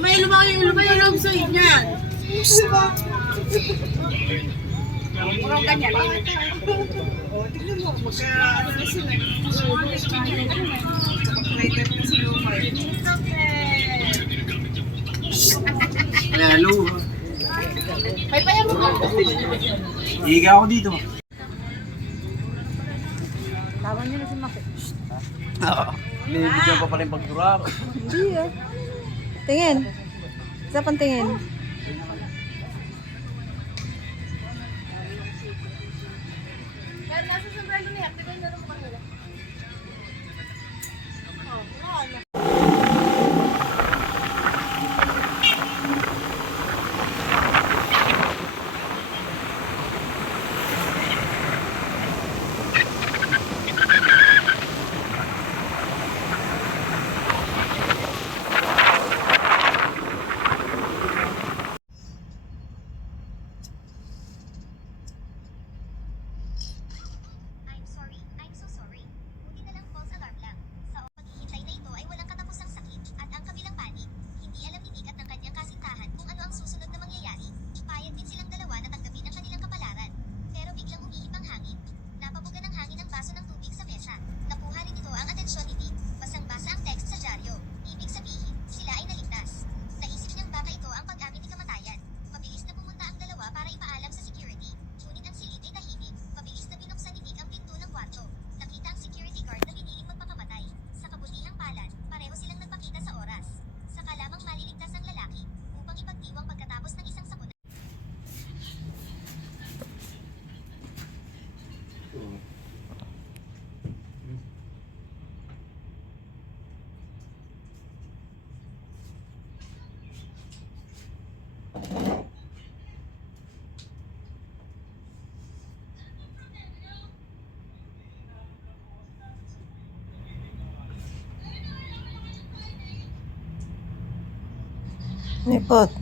May lumayo yung loob sa'yo niyan. Murang ganyan. O, tignan mo. Magka-ano na sila. Magka-rated na sila umay. Hello. May paya mo ka. Higa ako dito. Tawan niyo na si Maki. Binibigyan pa pala yung pagdura. Hindi ah. Tingin. Isa pang tingin. Kaya nasa sombrero niya. Tignan na naman kanila. I'm sorry. I'm so sorry. Buti na lang false alarm lang. Sa paghihintay na ito ay walang katapusang sakit at ang kabilang panig. Hindi alam ni Nick at ng kanyang kasintahan kung ano ang susunod na mangyayari. Payag din silang dalawa na tanggapin ang kanilang kapalaran. Pero biglang umiip ang hangin. Napabuga ng hangin ang baso ng tubig sa mesa. Nakuha rin ito ang atensyon ni Nick. Basang-basa ang text sa dyaryo. Ibig sabihin, sila ay naligtas. Naisip niyang baka ito ang pag-amin ni kamatayan. Mabilis na pumunta ang dalawa para ipaalam sa security. Ngunit ang silid ay tahimik. Mabilis na binuksan ni Nick ang pinto ng kwarto. Nakita ang security guard na piniling magpakamatay. Sa kabutihang palad, pareho silang nagpakita sa oras. Saka lamang maliligtas ang lalaki upang ipagdiwang pagkatapos ng isang sakuna. Nipot.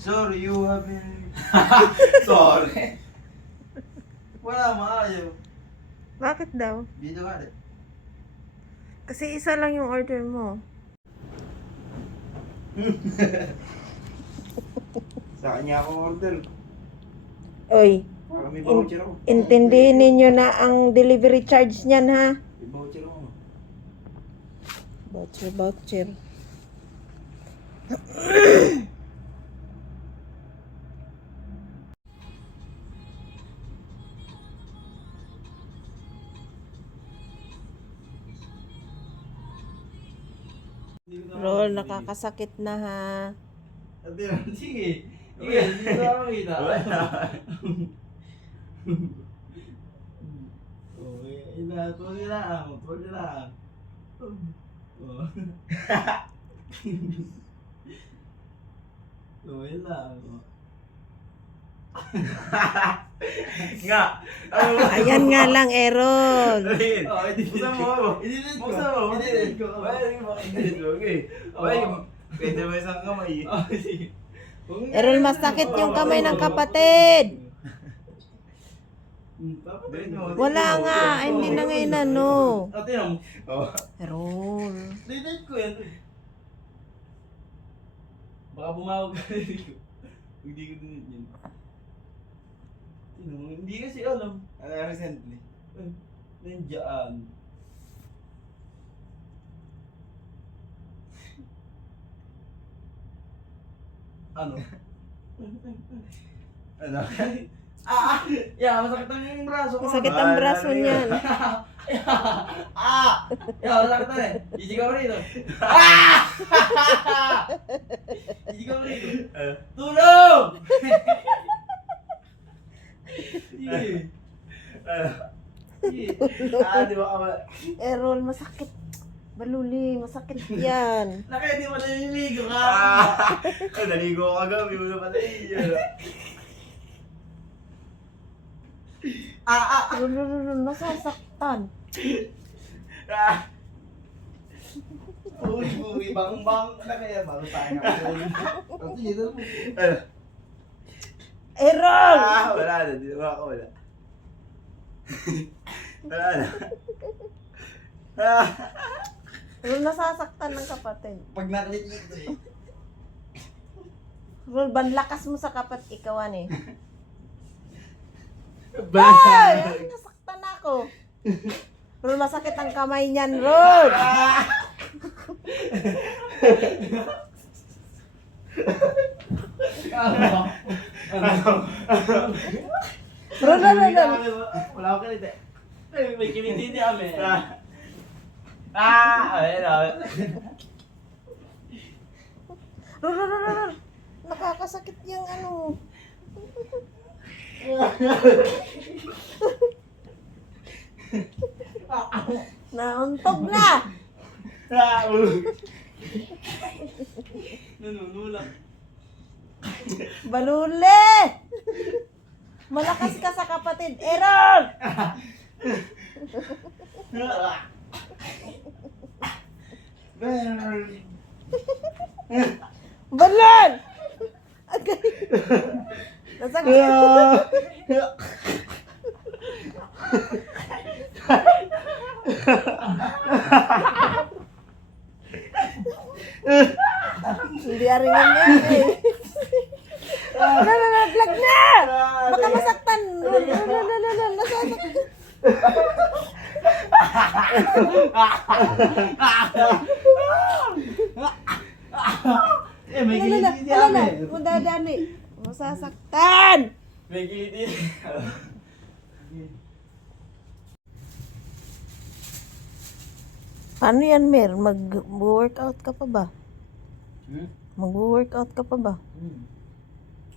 Sorry, you have been... Sorry. Wala maayo. Bakit daw? Dito ka rin. Kasi isa lang yung order mo. Sa kanya ako order. Oy, Para may voucher ako. intindihin ninyo na ang delivery charge niyan ha. May voucher ako. Voucher. Rol, nakakasakit na ha. Sige. Sige, dito ako kita. Okay, tuloy lang. Tuloy lang. Tuloy lang. Nga. Ayan nga lang, Errol. Buksan mo. Buksan mo. Okay. Pwede mo isang kamay. Errol, masakit yung kamay ng kapatid. Wala nga, ay, hindi na ngayon ano. Errol. Dinit ko yan. Baka bumawag ka rin. Hindi ko dinit yan. Hindi kasi alam. Recently. Nandiyan. Ano? Ano? Yeah, masakit ang braso ko. Masakit ang braso niyan. Yeah, masakit na eh. Ijigaw rito. Ijigaw rito. Tulong! Sige. Di ba ka ba? Errol, masakit. Baluli, masakit yan. Nakaya di mo naliligo ka. Naligo ka kagabi mo na pala iya. Nasasaktan. Uy, bang na kaya bago tayo nga. Sige, dito mo. Errol! Wala na, di ba ako wala. Wala na. Errol, nasasaktan ng kapatid. Pag nakikita ito eh. Errol, banlakas mo sa kapatid. Ikawan eh. Bye! Ay! Nasaktan ako. Errol, masakit ang kamay niyan, Errol. Errol. Wala akong kilit eh. May kilit din kami. Ayun. Errol. Nakakasakit yung ano. Nauntog na. Nanunulak. Balule! Malakas ka sa kapatid. Errol! Balon! Agay! Nasakit. Hindi aringan na eh. Vlog na! Baka masaktan. Nasasaktan. May kilit din kami. Mudadali. Masasaktan. May kilit din. Paano yan, Mer? Mag-workout ka pa ba? Mag-workout ka pa ba?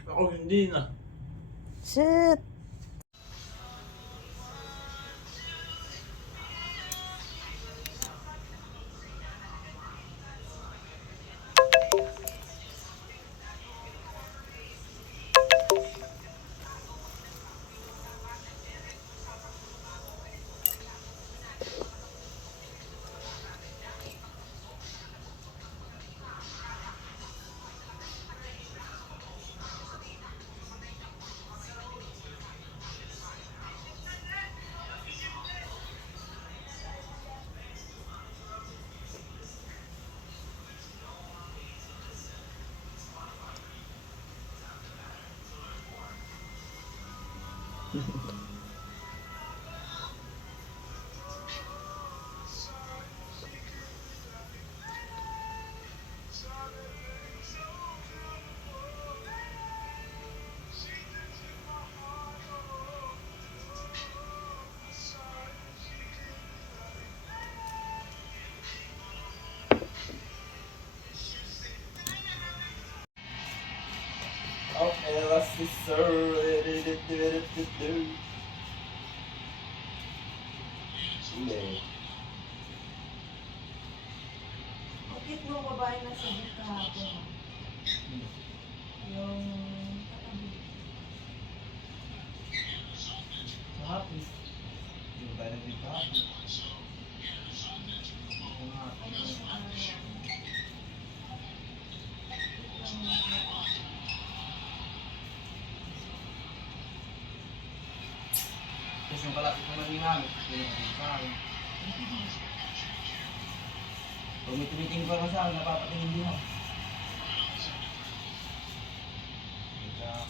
Ako hindi na. Shit. Okay, let's see, sir. Hindi. Bakit mo babae na sa kahapon? Yung Happy. Yung tayo nag-dito happy. Tapos yung kalapit naman yung namin, yun yung sa akin. Pag may tumitingin pa naman sa akin, napapatingin din ako. Kaya,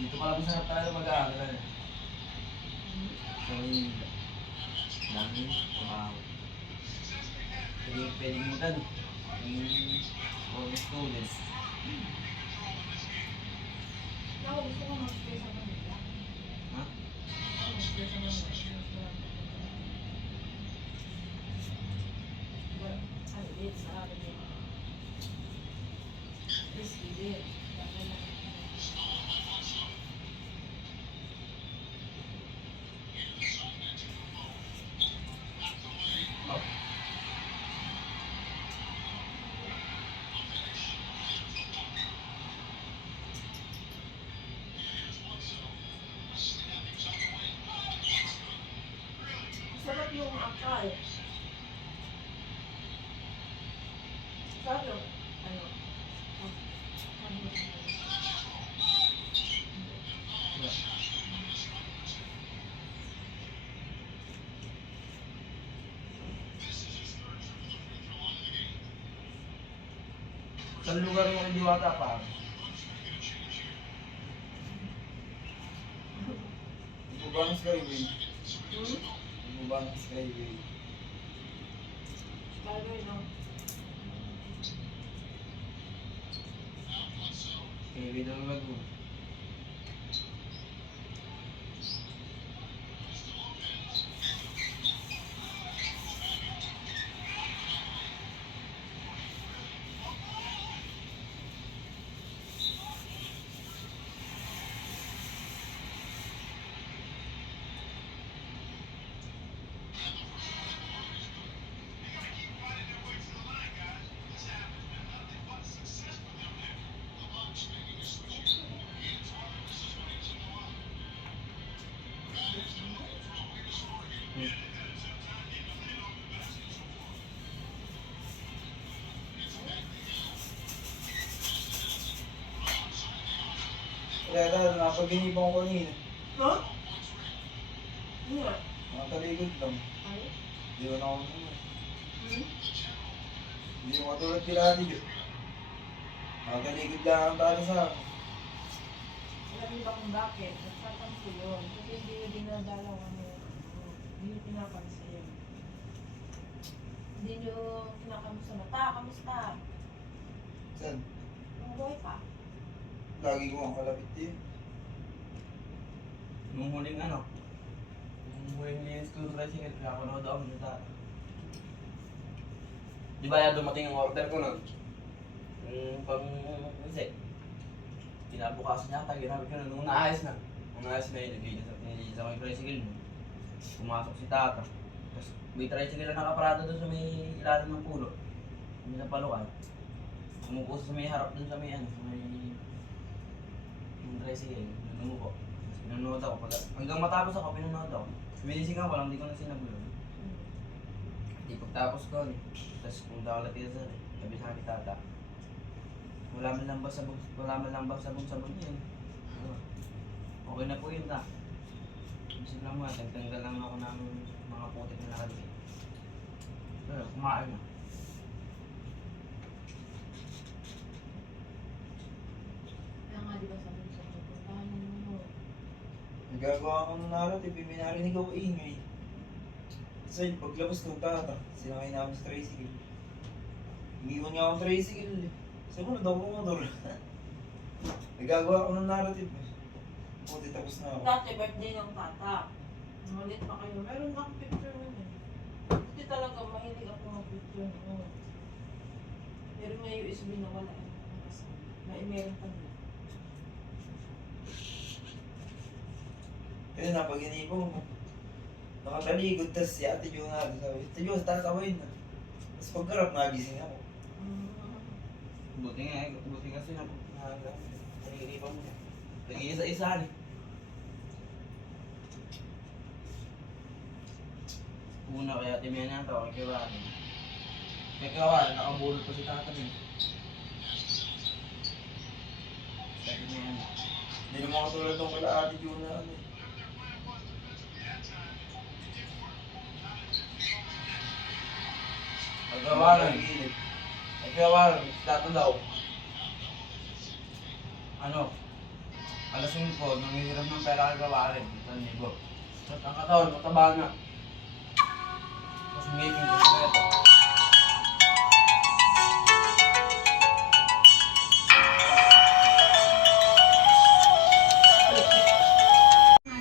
dito pala masarap talaga mag-aaral eh. So, yung dami, trabaho. Pwedeng mag-ano, yung all students. ako gusto ko mag-stay sa Manila. Ha? Mag-stay sa Manila. Ano, sa akin Ano? Ano? Sa lugar mo hindi wata pa. Ibubang Skyway. Ibubang Skyway. Bagay, no? Skyway daw bago. Kaya dahil napaginibang ko kanina. No? Ano nga? Nakatalikod lang. Ay? Di ko na ako naman. Hmm? Hindi ko katulad kila Ate Jo. Nakatalikod lang ang talo sa akin. Alam niyo ba kung bakit? Nagtatampo yun. Kasi hindi yung dinadalaw ano. Hindi yung pinapansin. Hindi nyo kinakamusta mata. Kamusta? Saan? Ang buhay pa. Lagi ko ang kalapit din. Nung huling ano, nung huling linis ko sa tricycle, kaya ako na daw nata. Di ba yan dumating ang order ko nun? Pang reset. Kinabukasan niya ata, ginamit ko na. Nung naayos na. Nung naayos na yun, nilinis ako yung tricycle mo. Pumasok si tata. Tapos may tricycle na nakaparado doon sa may ilalim ng pulo. May napalukan. Umupo sa may harap doon sa may ano, sa may yung tricycle, nanonood ko. Tapos pinanood ako. Hanggang matapos ako, pinanood ako. Binising ako lang, hindi ko na sinabi yun. Hindi pagtapos ko, tapos pumunta ako latira sa sabi sa akin tata. Wala man lang ba sabon yun. Okay na po yun ta. Gusto lang mo, tagtanggal lang ako ng mga putik na nakadikit. Pero kumain na. Kaya nga di ba sabi ko sa inyo, puntahan mo. Nagagawa ko ng narrative, may narinig ako ingay. Kasi paglabas ko tata, sinakay namin sa tricycle. Iniwan niya ako sa tricycle eh. Sumunod ako motor. Nagagawa ko ng narrative eh. Buti tapos na ako. Dati birthday ng tata. Malit pa kayo. Meron akong picture nun eh. Buti talaga mahilig ako mag-picture nun. Pero may USB na wala eh. Meron pa nila. Kasi napag-inipon mo. Nakataligod, tas si Ate Jo na sabi, Ate Jo, tatawin na. Tapos pagkarap, nagising ako. Buti kasi na nangyiripan mo. Nag-iisa-isa eh. Una kaya timihan niya ito, kay Kawan. Kay Kawan, nakabulot pa si tata din. Kaya timihan niya. Hindi naman katulad nung kala Ate Jo na ano eh. Pagkawalan, pagkawalan, tata daw. Ano? Alas 5, nangihiram ng pera kay Kawalan. 1,000. Tapos ang katawan, mataba na. Tapos ngipin ko sa ito.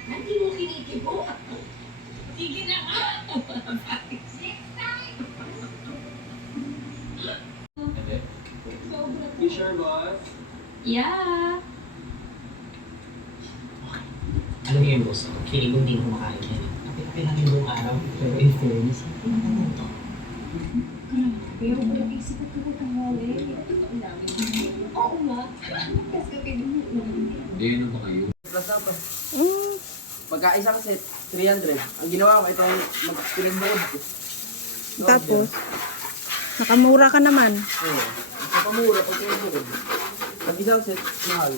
Hindi mo kinikibo. Sige na nga. You sure, boss? Yeah. Alam niyo yun, boss, feeling ko hindi ko kumakain yan. Kape-kape lang yung buong araw. Pero in fairness, hindi naman to. Pero wala isip ko ito ng huli. Oo nga. Kasi Plus na to. Pagka isang set, 300. Ang ginawa ko, ito ang pinagbuod ko. Tapos, Nakamura ka naman. Oo. Isa pa mura pag kayo bukod. Pag isang set, mahal.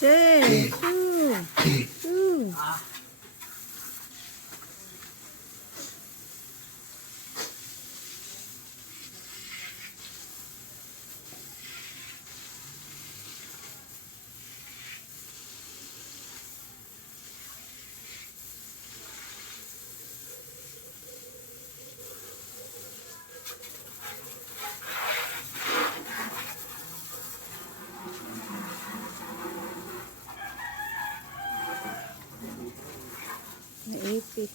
Che. Ooh. Naipit.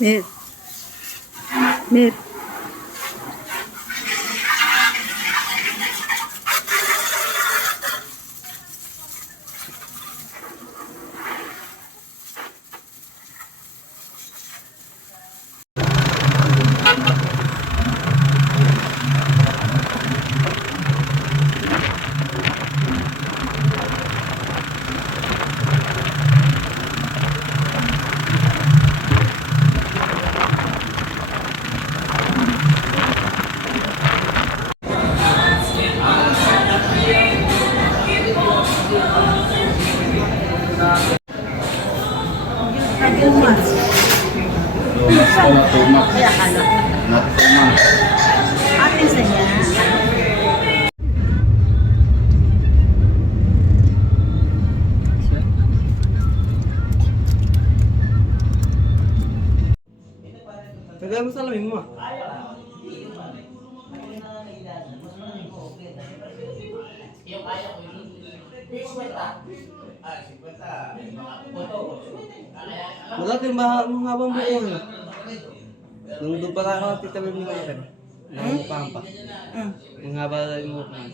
Mir. Mir. Lagay mo sa lamin mo. Maganda yung mahabang buko ano. Nung doon pa ako titabi mo kayo kan. Nangupahan pa. Yung haba yung buko man.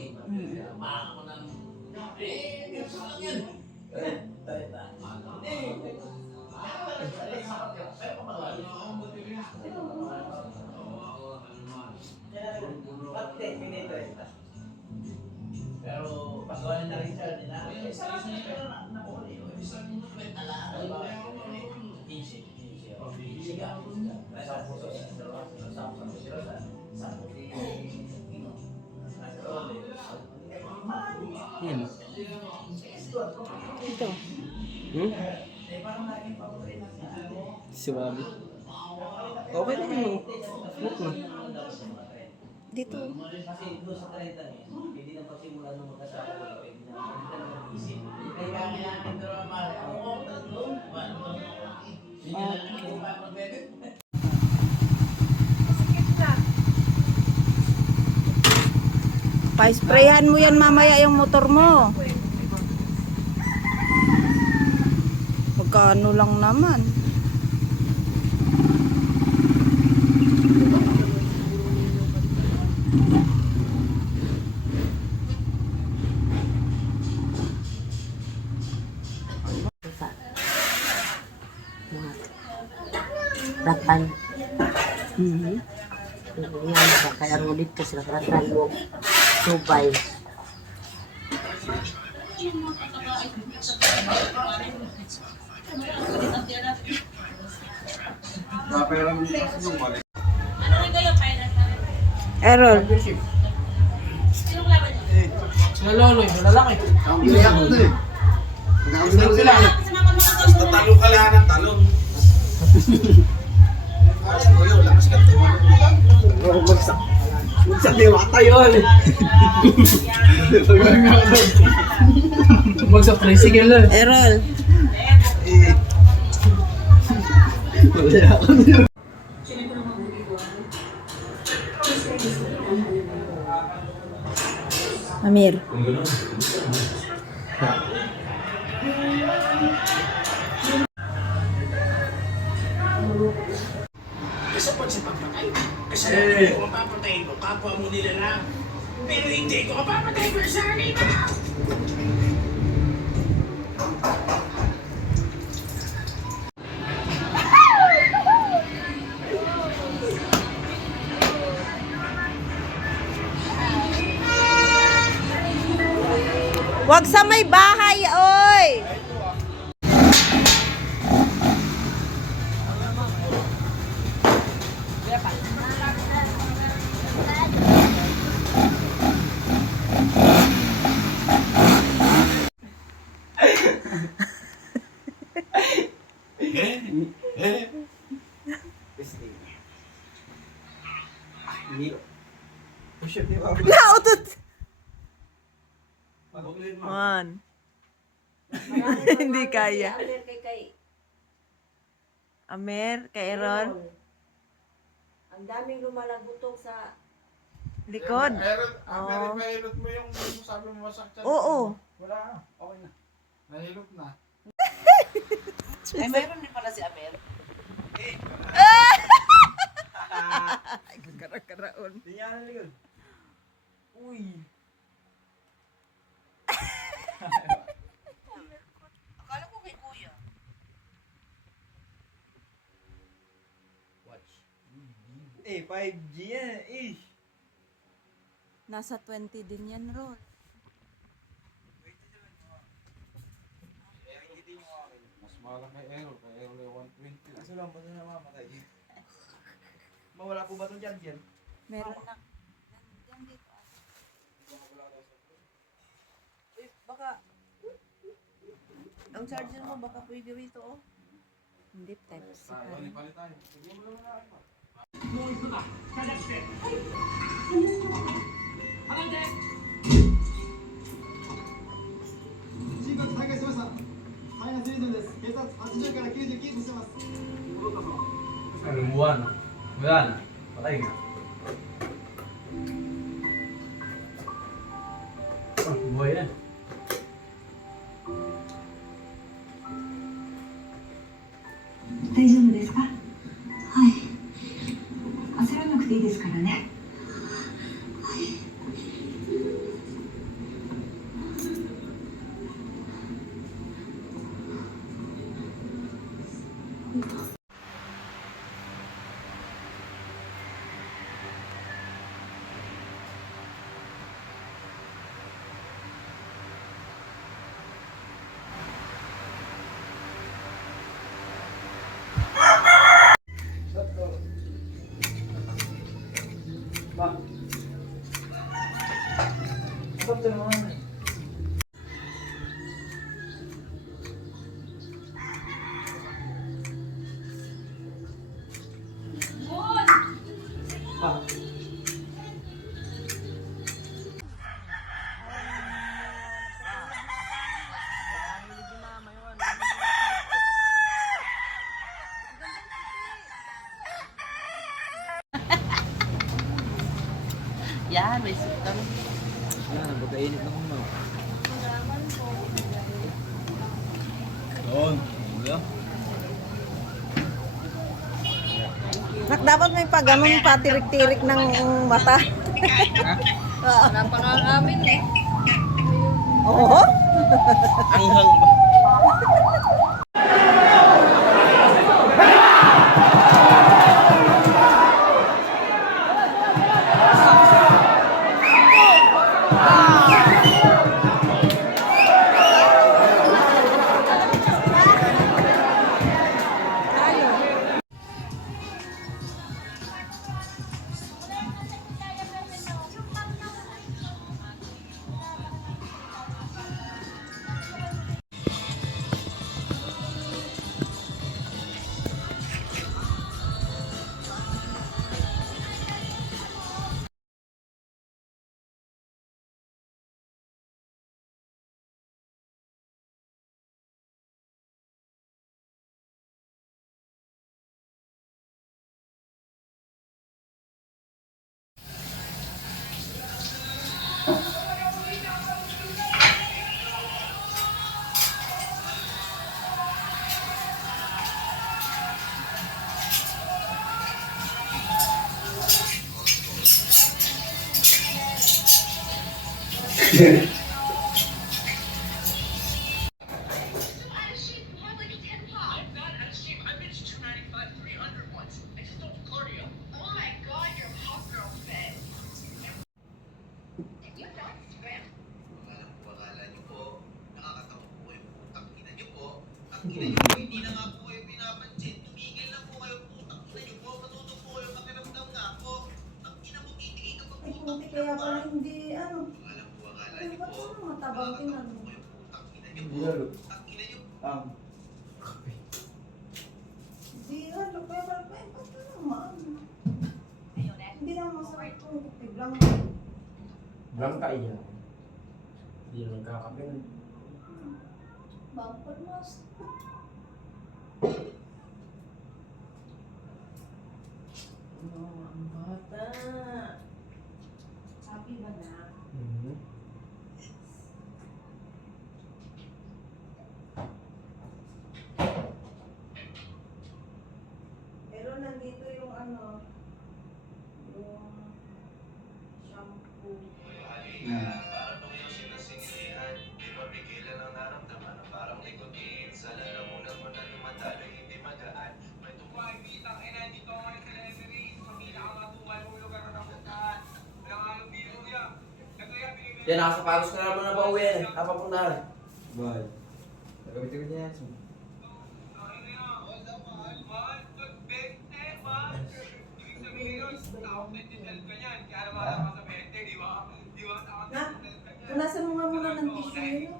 Pero pasukan na rin siya din na. Pero nakuli. Easy. Easy ka. Nasa puso. Sa puso. dito. Si Bobby. Okay lang yun. Smoke na. Dito. Kasi doon sa 30 hindi na pagsimula nung magkasama ko, pwede na mag-isip. Kaya kailangan din doon ang mali. Ako ko, doon. Pa-sprayhan mo yan mamaya yung motor mo. Magkano lang naman. Ratan. Yan, kaya ulit ka sila ratan mo. Subay. Errol. Sila Loloy, malalaki. Talo ka lang ng talon. Kaya mo yun, lakas ka tumalon. Magsak diwata yun. Bagsak tricycle na. Errol. Amir. Kasi pag sa papatay, kasalanan ko ang papatay mo, kapwa mo nila lang. Pero hindi ko ang papatay mo sa akin. Wag sa may bahay, oy! Nautot! Man. Hindi kaya. Amer, kay Errol. Ang daming lumalagutok sa Likod. Pero mahilot mo yung sabi mo masaktan. Oo. Wala na, okay na. Nahilot na. Ay, mayroon din pala si Amel. Kara-karaon. Hindi niya na likod. Uy. Akala ko kay Kuya. Watch. 5G yan, ish. Nasa 20 din yan, Rol. Mas mahal kay Errol ay 120. Kaso lang, ba't na namamatay? Mawala po ba itong charger? Meron na. Uy, baka ang charger mo baka pwede rito oh. Hindi, type C pa rin. Palit tayo. Sige mo naman na ako. Anong buwan? Wala na. Patay na. Buhay na. 大丈夫ですか？はい。焦らなくていいですからね。Yan, may soup kami. Yan, napagkainit na muna. Doon. Wala. Nak, dapat may pag-anong patirik-tirik ng mata. Napaka-amin eh. Oo. Anghang ba? Hindi na nga po kayo pinapansin. Tumigil na po kayo, putang ina niyo po. Matuto po kayo, makiramdam nga po. Ang ina mo, titigil ka pag putang ina Kaya mo. pala hindi, ano, Alam po, akala ay, niyo ba't po. saan matabang tinan mo? Putang ina niyo po. Lalo. Putang ina niyo po. Hindi, ano, kaya pala, ay, ba't naman? Hindi naman masakit kung biglang, Blanca yan. Hindi naman kakapin. bangkod mas. Ano, ang bata. Happy ba na? Pero nandito yung ano, yung shampoo. Parang nung yung sinasingilihan, di mapigilan ang naramdaman. Parang nikotin, sa lalamunan mo na lumatalo, hindi magaan. May tukway, bitang ina, dito ako yung celebrity. Sa pinakamatumal mong lugar na napuntahan. Walang halong biro yan. Nagkaya pinipili. Yan, nakasapatos ka naman na pauwi yan eh. Napapuntahan eh. Bye. Nagabit-gabit niya yan. Na, punasan mo nga muna ng tissue yun.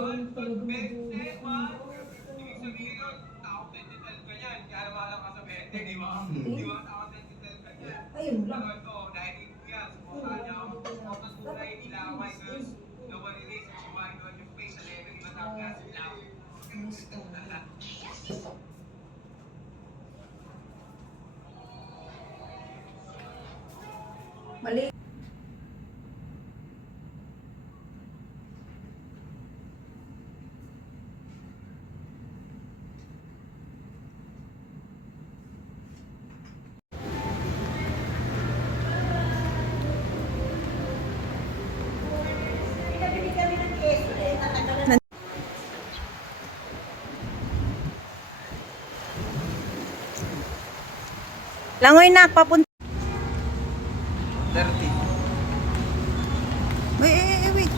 Ganun talaga ayun lang. Mali. Langoy na, papunta. 30. Wait.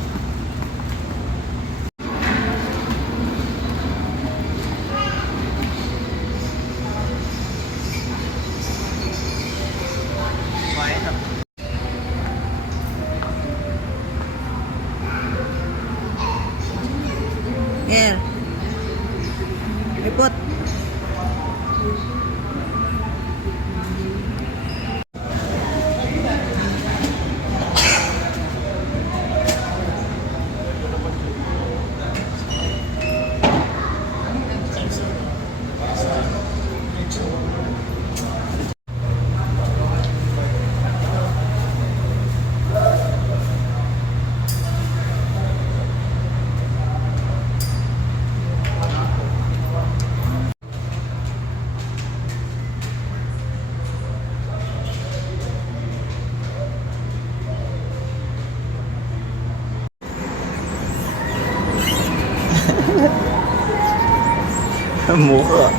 Here. Report. Mukha.